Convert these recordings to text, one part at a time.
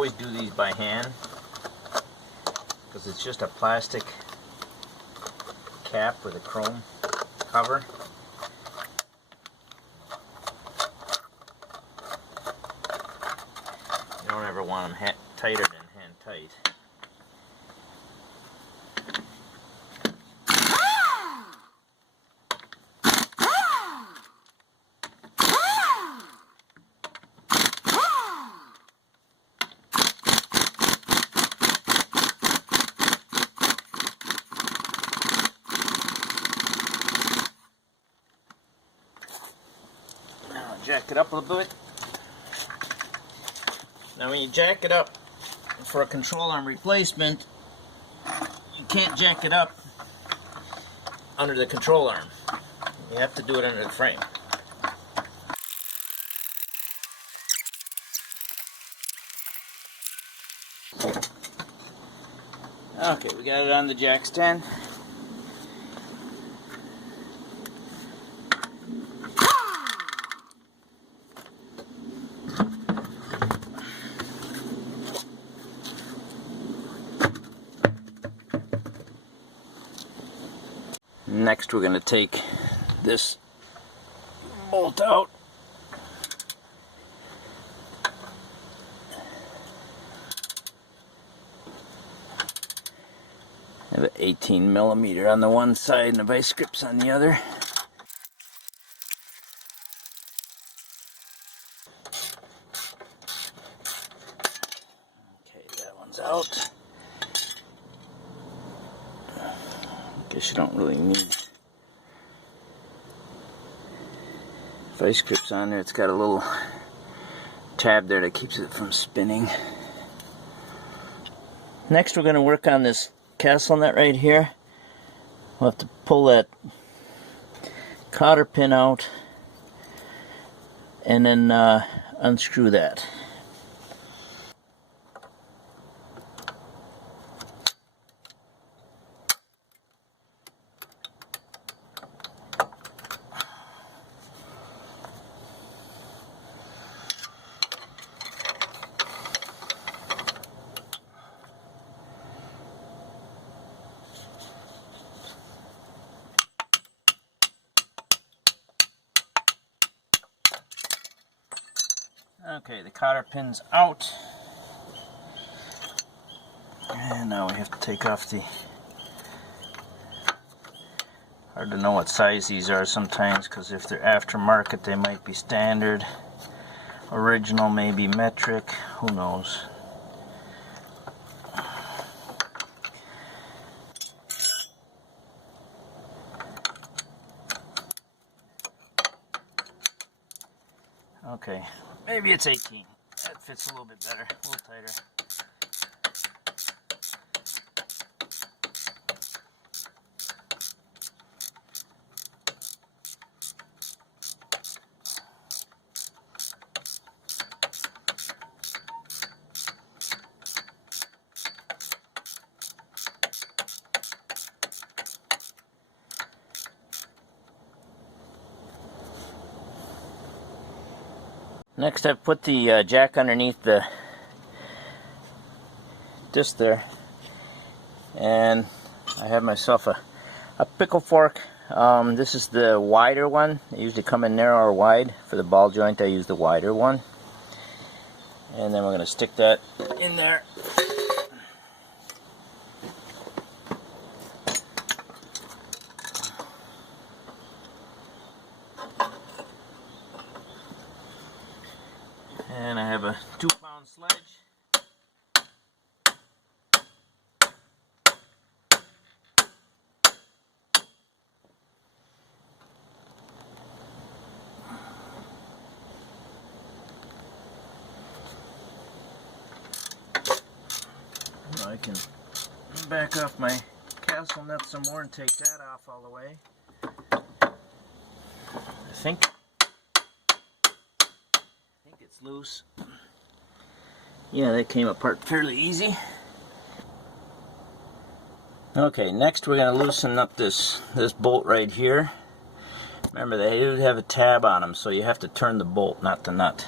always do these by hand because it's just a plastic cap with a chrome cover. You don't ever want them tighter than hand tight. Jack it up a little bit. Now when you jack it up for a control arm replacement, you can't jack it up under the control arm. You have to do it under the frame. Okay, we got it on the jack stand. Next we're going to take this bolt out. I have an 18mm on the one side and the vice grips on the other. Okay, that one's out. Guess you don't really need vice grips on there. It's got a little tab there that keeps it from spinning. Next we're going to work on this castle nut right here. We'll have to pull that cotter pin out and then unscrew that. Okay, the cotter pin's out, and now we have to take off the, hard to know what size these are sometimes because if they're aftermarket they might be standard, original maybe metric, who knows. Okay, maybe it's 18. That fits a little bit better, a little tighter. Next I've put the jack underneath the disc there, and I have myself a pickle fork. This is the wider one. They usually come in narrow or wide. For the ball joint I use the wider one. And then we're going to stick that in there. And I have a 2-pound sledge. I can back off my castle nut some more and take that off all the way. I think it's loose. Yeah, that came apart fairly easy. Okay, next we're going to loosen up this bolt right here. Remember, they do have a tab on them, so you have to turn the bolt, not the nut.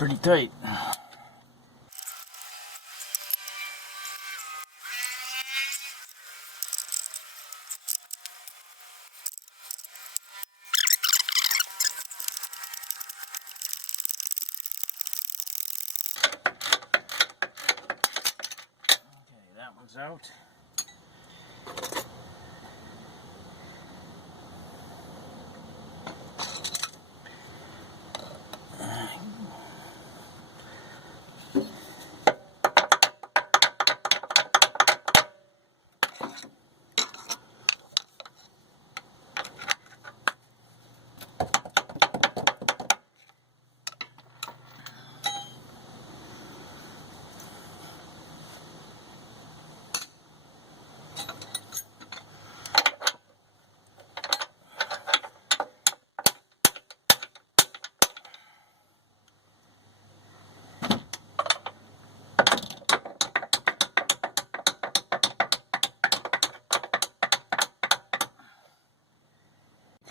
pretty tight. Okay, that one's out.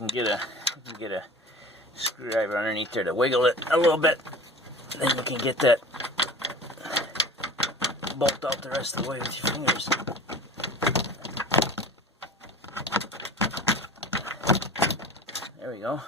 You can get a screwdriver underneath there to wiggle it a little bit. Then you can get that bolt out the rest of the way with your fingers. There we go.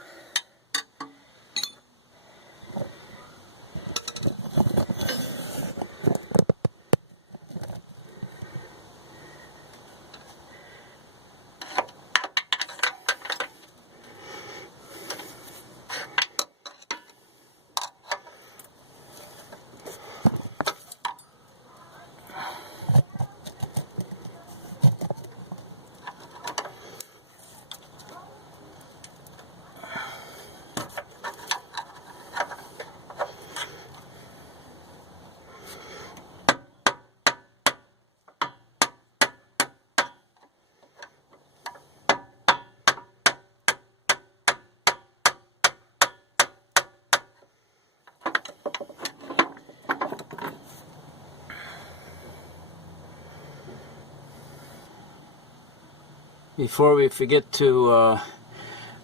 Before we forget to,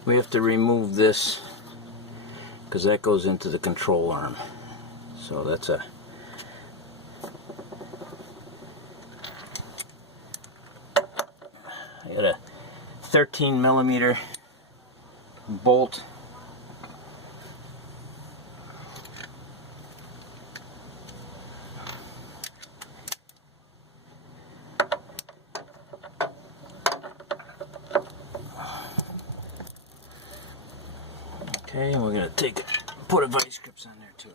we have to remove this because that goes into the control arm. So that's I got a 13mm bolt. Okay, and we're going to put a vice grips on there too.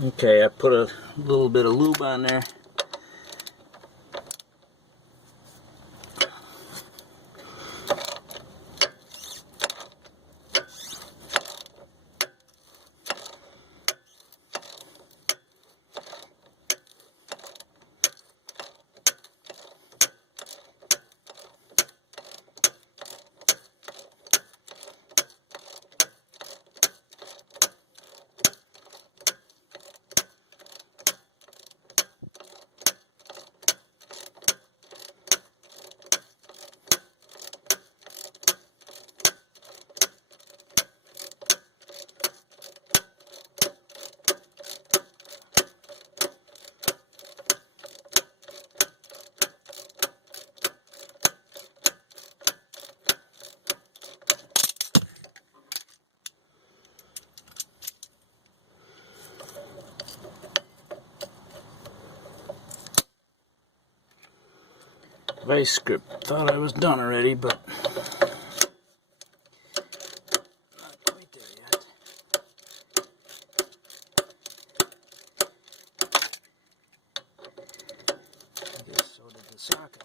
Okay, I put a little bit of lube on there. Vice grip. Thought I was done already, but not quite there yet. I guess so did the socket.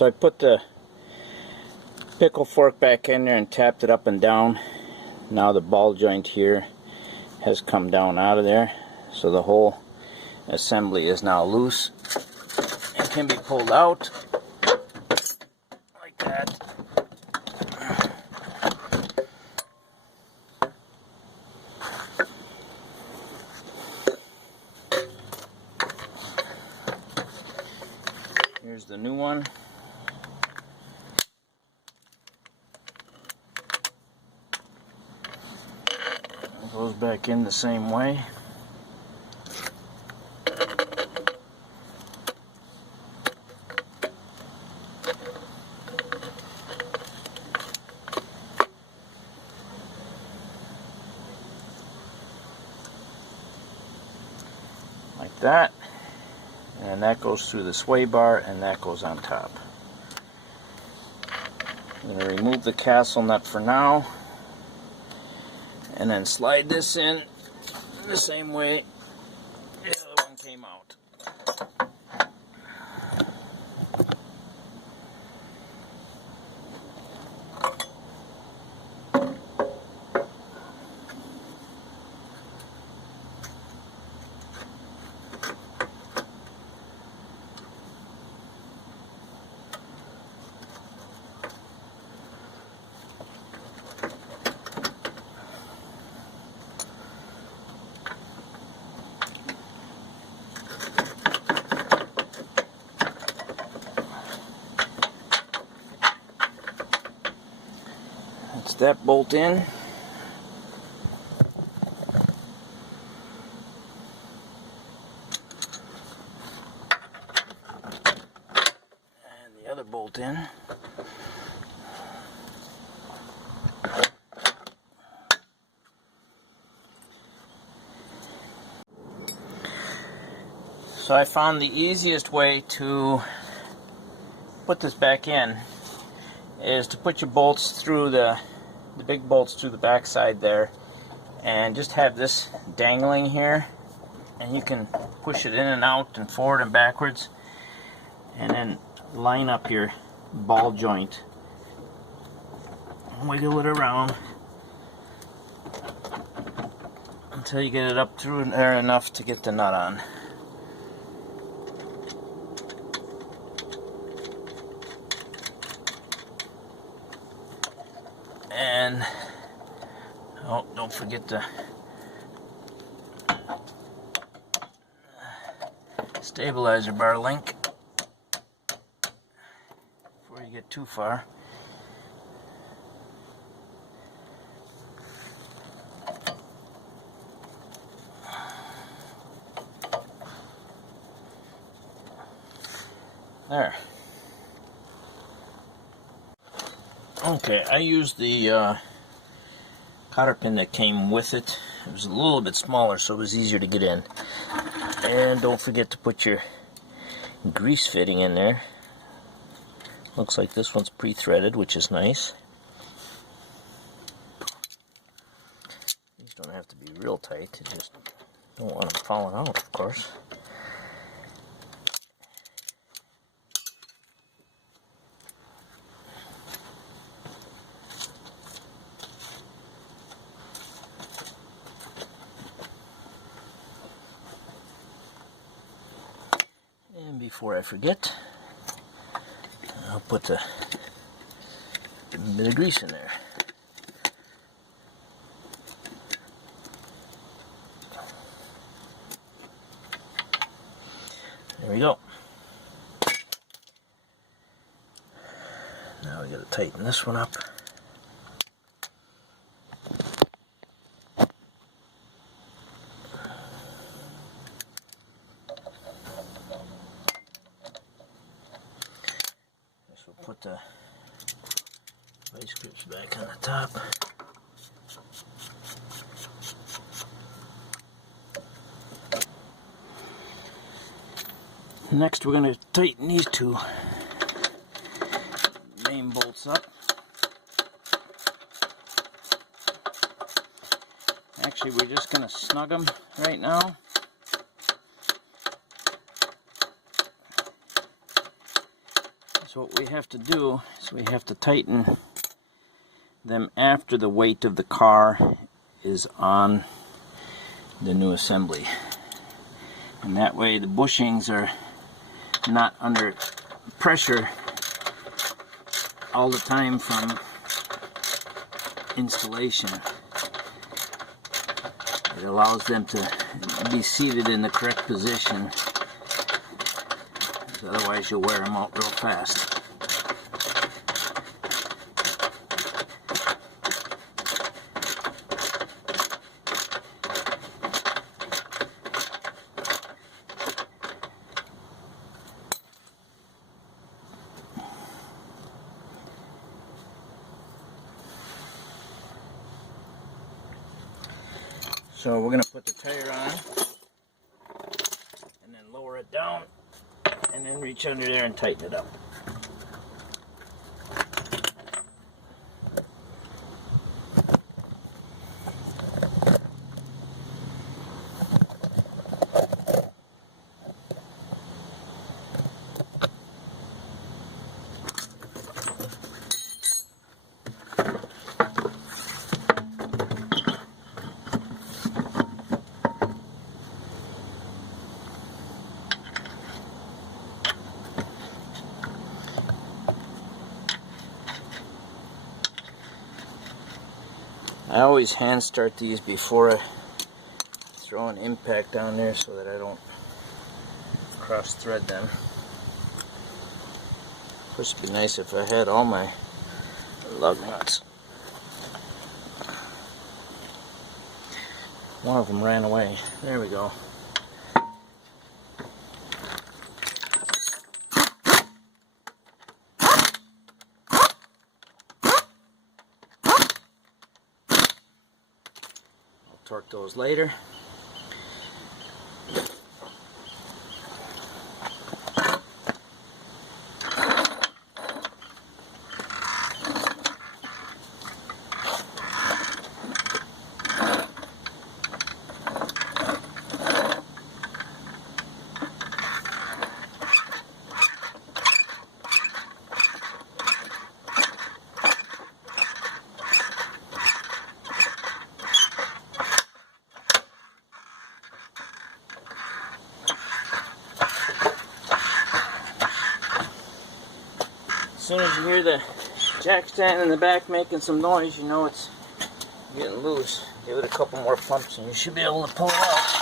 So I put the pickle fork back in there and tapped it up and down. Now the ball joint here has come down out of there, so the whole assembly is now loose and can be pulled out like that. Here's the new one. It goes back in the same way. Like that. And that goes through the sway bar, and that goes on top. I'm going to remove the castle nut for now, and then slide this in the same way the other one came out. That's that bolt in. And the other bolt in. So I found the easiest way to put this back in is to put your bolts through the big bolts through the back side there, and just have this dangling here, and you can push it in and out and forward and backwards, and then line up your ball joint, wiggle it around until you get it up through there enough to get the nut on. And oh, don't forget the stabilizer bar link before you get too far. There. Okay, I used the cotter pin that came with it. It was a little bit smaller, so it was easier to get in. And don't forget to put your grease fitting in there. Looks like this one's pre-threaded, which is nice. These don't have to be real tight. You just don't want them falling out, of course. And before I forget, I'll put a bit of grease in there. There we go. Now we gotta tighten this one up. Put the vice grips back on the top. Next we're going to tighten these two main bolts up. Actually, we're just going to snug them right now. So what we have to do is we have to tighten them after the weight of the car is on the new assembly. And that way the bushings are not under pressure all the time from installation. It allows them to be seated in the correct position, otherwise you'll wear them out real fast. So we're going to put the tire on and then lower it down and then reach under there and tighten it up. I always hand start these before I throw an impact on there so that I don't cross thread them. Of course, it'd be nice if I had all my lug nuts. One of them ran away. There we go. Torque those later. As soon as you hear the jack stand in the back making some noise, you know it's getting loose. Give it a couple more pumps and you should be able to pull it out.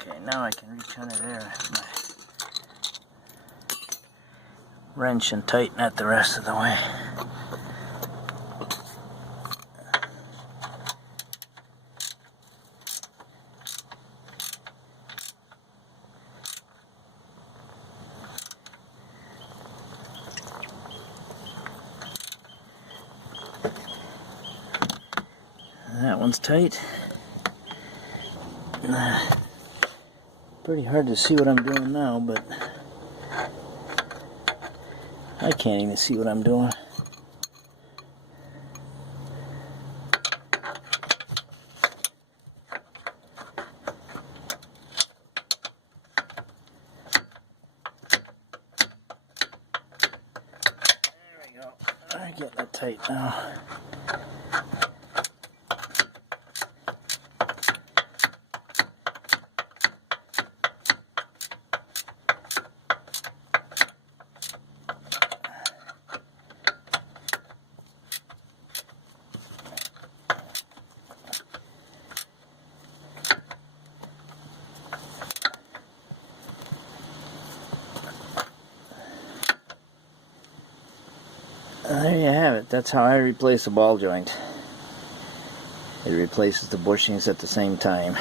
Okay, now I can reach under there with my wrench and tighten it the rest of the way. That one's tight. Pretty hard to see what I'm doing now, but I can't even see what I'm doing. There we go. I'm getting it tight now. There you have it. That's how I replace a ball joint. It replaces the bushings at the same time.